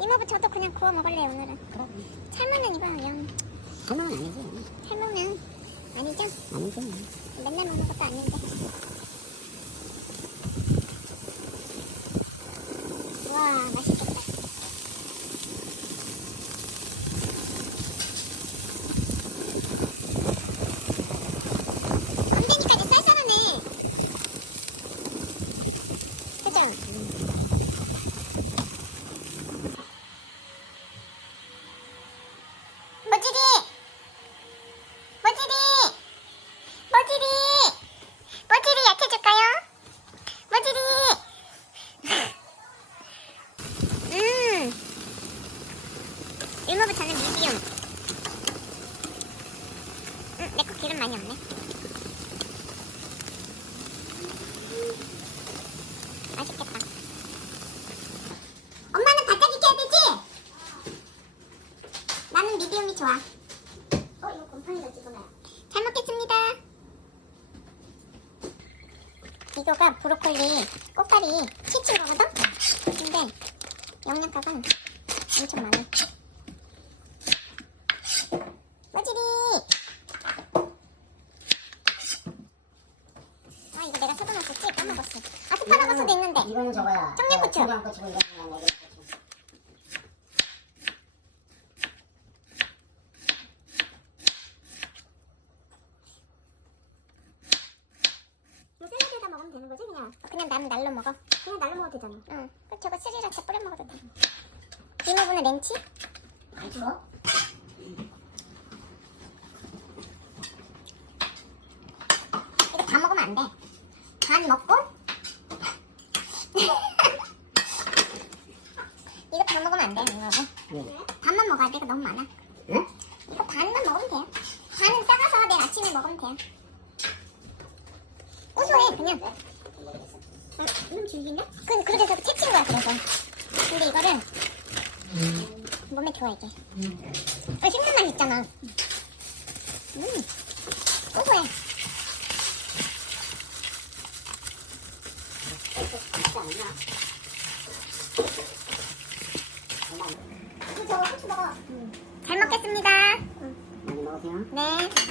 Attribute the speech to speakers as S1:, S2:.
S1: 이모부 저도 그냥 구워 먹을래요 오늘은.
S2: 그럼
S1: 삶으면 이거는 영
S2: 설명은 아니지.
S1: 삶으면 아니죠?
S2: 아니지.
S1: 맨날 먹는 것도 아닌데. 와 맛있겠다. 언제니까지 쌀쌀하네. 그죠? 머지리! 머지리! 머지리! 머지리 약해 줄까요? 머지리! 음! 일모부 저는 미디움. 음, 내거 기름 많이 없네. 맛있겠다. 엄마는 바짝 익혀야 되지? 나는 미디움이 좋아. 어, 이거 곰팡이가 찍어놔요. 잘 먹겠습니다. 이거가 브로콜리 꽃갈이 키친 거거든? 근데 영양가가 엄청 많아. 머지리! 아, 이거 내가 사둬놨었지? 까먹었어. 아, 스파라거스도 있는데.
S2: 이거는 저거야.
S1: 청양고추.
S2: 어, 청양고추고 이거는 그냥 애기 고추.
S1: 이거 샐러드에다 먹으면 되는 거지 그냥? 그냥 나는 날로 먹어. 그냥 날로 먹어도 되잖아. 응. 그 저거 스리라차 뿌려 먹어도 돼. 이모부는 렌치?
S2: 안 추워?
S1: 이거 다 먹으면 안 돼. 반 먹고 이거 다 먹으면 안 돼.
S2: 왜?
S1: 반만 먹어야 돼. 이거 너무 많아.
S2: 응?
S1: 이거 반만 먹으면 돼요. 반은 싸가서 내일 아침에 먹으면 돼요. 고소해, 그냥. 응, 좀 질긴데? 그, 그렇게 해서 채친 거야, 그래서. 근데 이거를 몸에 좋아, 이게. 아, 씹는 맛 있잖아. 음, 고소해. 저거